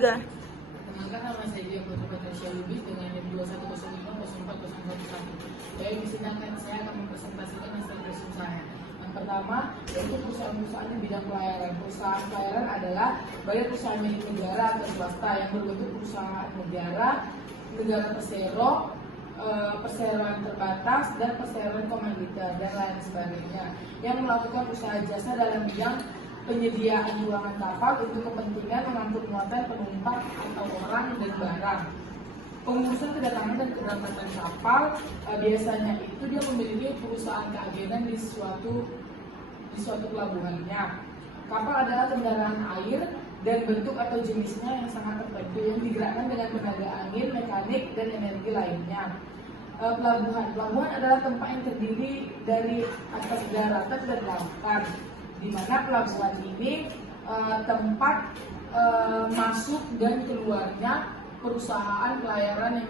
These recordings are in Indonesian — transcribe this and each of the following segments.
3. Perkenalkan, nama saya Dia Putri Patricia Lubis dengan NIM 215504041. Baik, di sini saya akan mempresentasikan hasil research saya. Yang pertama, yaitu perusahaan-perusahaan di bidang pelayaran. Perusahaan pelayaran adalah baik perusahaan milik negara atau swasta yang berbentuk perusahaan negara, negara persero, perseroan terbatas, dan perseroan komanditer, dan lain sebagainya, yang melakukan usaha jasa dalam bidang penyediaan ruangan kapal untuk kepentingan mengangkut muatan penumpang atau orang dan barang. Pengurusan kedatangan dan keberangkatan kapal biasanya itu dia memiliki perusahaan keagenan di suatu pelabuhannya. Kapal adalah kendaraan air dan bentuk atau jenisnya yang sangat tertentu yang digerakkan dengan tenaga angin, mekanik, dan energi lainnya. Pelabuhan adalah tempat yang terdiri dari atas daratan dan lautan, di mana pelabuhan ini tempat masuk dan keluarnya perusahaan pelayaran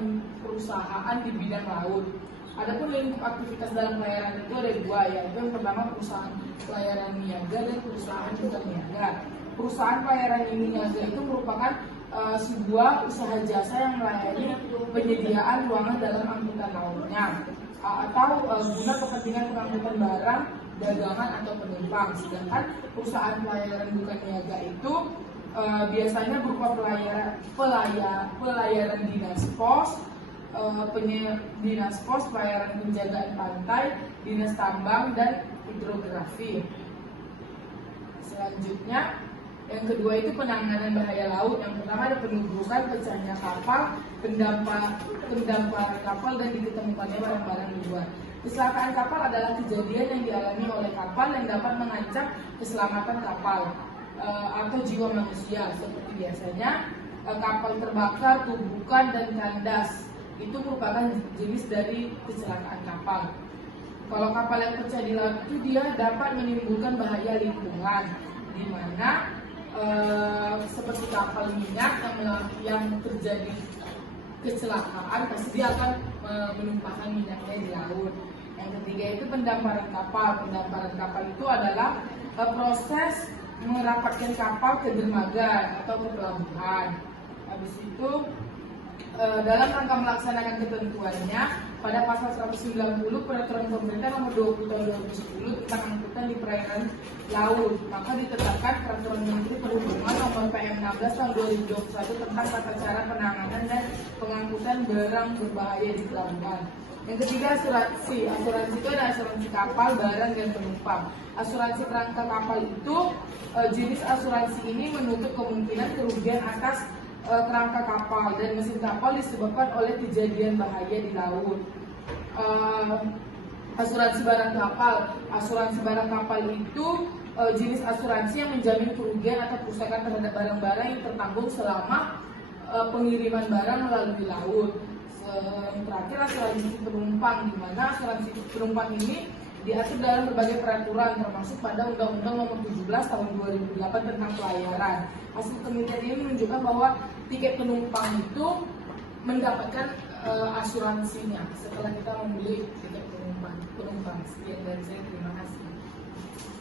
di bidang laut. Adapun lingkup aktivitas dalam pelayaran itu ada dua, yaitu yang pertama perusahaan pelayaran niaga dan perusahaan bukan niaga. Perusahaan pelayaran niaga itu merupakan sebuah usaha jasa yang melayani penyediaan ruangan dalam angkutan lautnya atau guna kepentingan pengangkutan barang, dagangan atau penumpang. Sedangkan perusahaan pelayaran bukan niaga itu biasanya berupa pelayaran dinas pos, pelayaran penjagaan pantai, dinas tambang, dan hidrografi. Selanjutnya, yang kedua itu penanganan bahaya laut. Yang pertama ada penumbukan pecahnya kapal, pendamparan kapal, dan ditemukannya barang-barang di luar. Kecelakaan kapal adalah kejadian yang dialami oleh kapal yang dapat mengancam keselamatan kapal atau jiwa manusia. Seperti biasanya kapal terbakar, tubukan, dan kandas. Itu merupakan jenis dari kecelakaan kapal. Kalau kapal yang pecah di laut itu dia dapat menimbulkan bahaya lingkungan, di mana seperti kapal minyak yang terjadi kecelakaan pasti dia akan menumpahkan minyaknya di laut. Yang ketiga itu pendamparan kapal. Pendamparan kapal itu adalah proses merapatkan kapal ke dermaga atau ke pelabuhan. Habis itu dalam rangka melaksanakan ketentuannya pada pasal 190 Peraturan Pemerintah Nomor 20 Tahun 2010 tentang angkutan di perairan laut, maka ditetapkan Peraturan Menteri Perhubungan Nomor PM 16 Tahun 2021 tentang tata cara penanganan dan pengangkutan barang berbahaya di pelabuhan. Yang ketiga asuransi. Asuransi itu ada asuransi kapal, barang, dan penumpang. Asuransi kerangka kapal itu jenis asuransi ini menutup kemungkinan kerugian atas kerangka kapal dan mesin kapal disebabkan oleh kejadian bahaya di laut. Asuransi barang kapal. Asuransi barang kapal itu jenis asuransi yang menjamin kerugian atau kerusakan terhadap barang-barang yang tertanggung selama pengiriman barang melalui laut. Yang terakhir asuransi penumpang, di mana asuransi penumpang ini diatur dalam berbagai peraturan termasuk pada Undang-Undang Nomor 17 Tahun 2008 tentang pelayaran. Hasil penelitian ini menunjukkan bahwa tiket penumpang itu mendapatkan asuransinya setelah kita membeli tiket penumpang. Sekian dari saya, terima kasih.